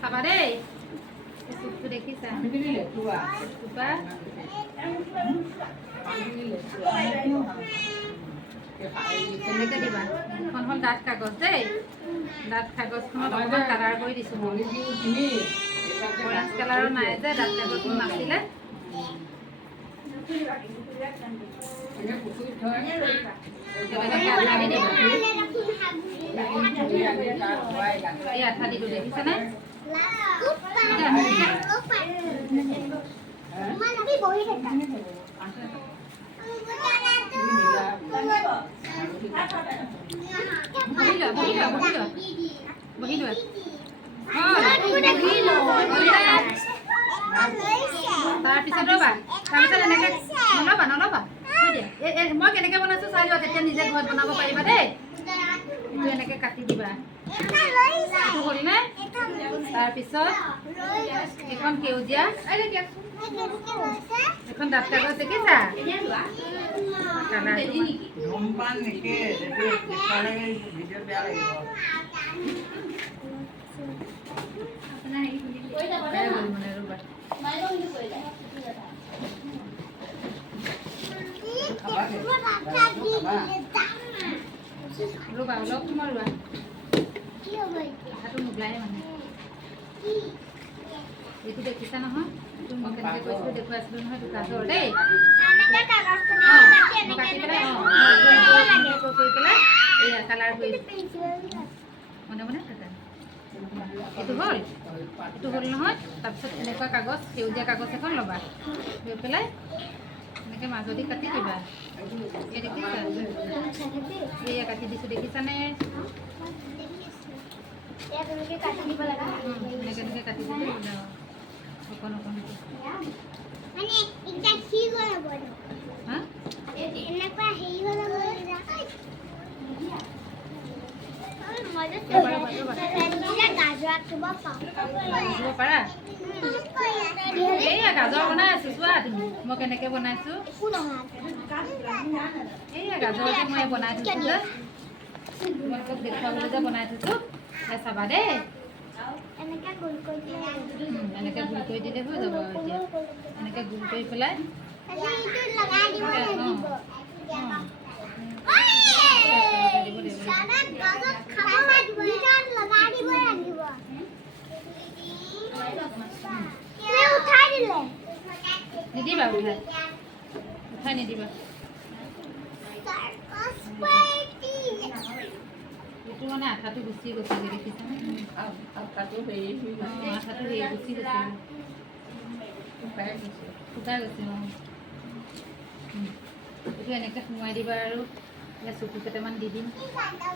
চাবা দেই চুপটো দেখিছা তেনেকৈ দিবা এখন হ'ল ডাঠ কাগজ দেই ডাঠ কাগজখনত অকণমান কালাৰ কৰি দিছোঁ মই অৰেঞ্জ কালাৰৰ নাই যে ডাঠ কাগজখন নাছিলে এই আঠা দিলোঁ দেখিছেনে তাৰপিছত ৰ'বা তাৰপিছত এনেকৈ নল'বা মই কেনেকৈ বনাইছোঁ চাই লোৱা তেতিয়া নিজে ঘৰত বনাব পাৰিবা দেই এইটো এনেকৈ কাটি দিবা এইটো হ'লনে তাৰপিছত এখন সেউজীয়া এখন ডাঠ কাগজ দেখিছা ৰ'বা অলপ সময় ৰোৱা কথাটো নোলায়ে মানে এইটো দেখিছা নহয় মই কেনেকৈ কৈছিলোঁ দেখুৱাইছিলোঁ নহয় দোকানটোৰ দেই কাটি পেলাই কৰি পেলাই এয়া কালাৰ কৰি মনে মনে এইটো হ'ল নহয় তাৰপিছত এনেকুৱা কাগজ সেউজীয়া কাগজ এখন ল'বা লৈ পেলাই এনেকৈ মাজদি কাটি দিবা এই দেখিছা এয়া কাটি দিছোঁ দেখিছানে এনেকৈ কাটি দিব অকণ অকণ পাৰা এইয়া গাজৰ বনাই আছোঁ চোৱা তুমি মই কেনেকৈ বনাইছোঁ এইয়া গাজৰটো মই বনাই থৈছোঁ যে তোমালোকক দেখুৱাবলৈ যে বনাই থৈছোঁ চাবা দেই এনেকৈ গোল কৰি দিলে হৈ যাব এতিয়া এনেকৈ গোল কৰি পেলাই নিদিবা উঠাই নিদিবা এইটো মানে আঠাটো গুচি গৈছে দেখিছানে আঠাটো হেৰি গুচি গৈছে শুকাই গৈছে এইটো এনেকৈ সোমোৱাই দিবা আৰু ইয়াত চকু কেইটামান দি দিম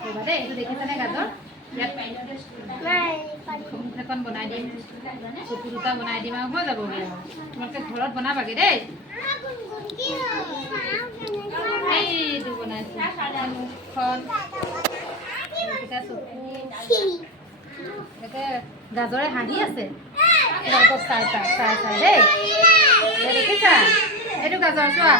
ৰ'বা দেই এইটো দেখিছানে গাজৰ ইয়াত মুখ এখন বনাই দিম চকু দুটা বনাই দিম আৰু হৈ যাবগৈ আৰু তোমালোকে ঘৰত বনাবাগৈ দেই এইটো বনাইছোঁ মুখখন চকু এনেকৈ গাজৰে হাঁহি আছে তোমালোকক চাই দেই দেখিছা এইটো গাজৰ চোৱা